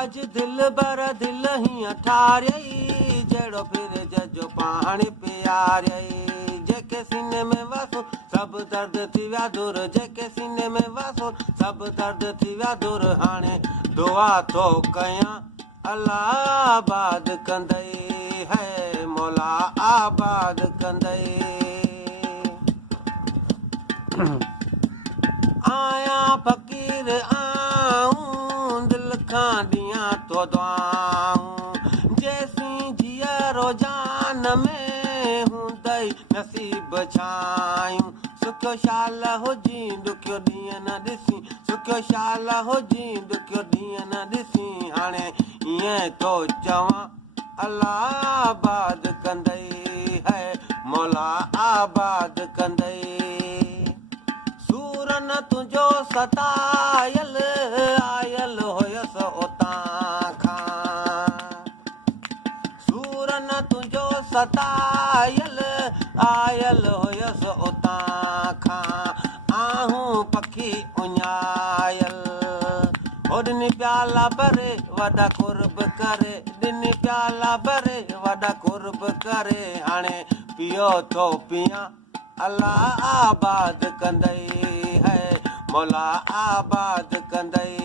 अज दिल बर दिल हीअं ठारियई जहिड़ो फिर जजो पाणी प्यारियई जेके सीने में वसो सभु दर्द थी विया दूर जेके सीने में वसो सभु दर्द थी विया दूर हाणे दुआ थो कयां अल्लाह आबाद कंदई है मौला आबाद कंदई आया फ़कीर आऊं दिल खां ॾियां तो दुआऊं जेसीं जीअरो जान में हूंदई नसीब छायूं सुखियो शाल हुजी ॾुखियो ॾींहं न ॾिसी सुखियो शाल हुजी ॾुखियो ॾींहं न ॾिसी हाणे ईअं थो चवां अल्लाह आबाद कंदई है मौला आबाद कंदई सूरन तुंहिंजो सतायल आयल हुयसि उतां खां सूरन तुंहिंजो सतायल आयल हुयसि उतां खां आहूं पखी उञायल हो ॾिनी प्याला भरे वॾा कुर्ब करे ॾिनी प्याला भरे वॾा कुर्ब करे हाणे पियो थो पियां अल्लाह आबाद कंदई है मौला आबाद कंदई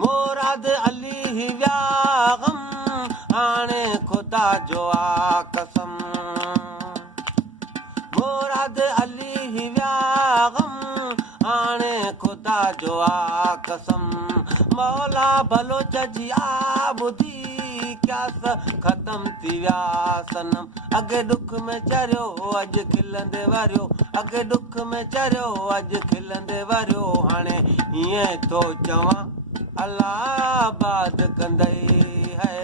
मुराद अली ही विया गम हाणे खुदा जो आ कसम मुराद अली ही विया गम हाणे खुदा जो आ कसम मौला बलोच जी आ ॿुधी क्यास ख़तम थी विया सनम अॻे ॾुख में चरियो अॼु खिलंदे वरियो अॻे ॾुख में चरियो अॼु खिलंदे वरियो हाणे ईअं थो चवां अल्लाह आबाद कंदई है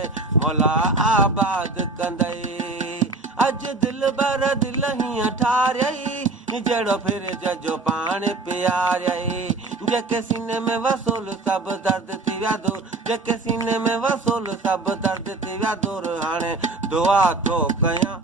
मौला आबाद कंदई अॼु दिल बर दिल हीअं ठारियई जहिड़ो फिर जजो पाणी प्यारियई जेके सीने में वसूल सभु दर्द थी विया दूर जेके सीने में वसूल सभु दर्द थी विया दूर हाणे दुआ थो कयां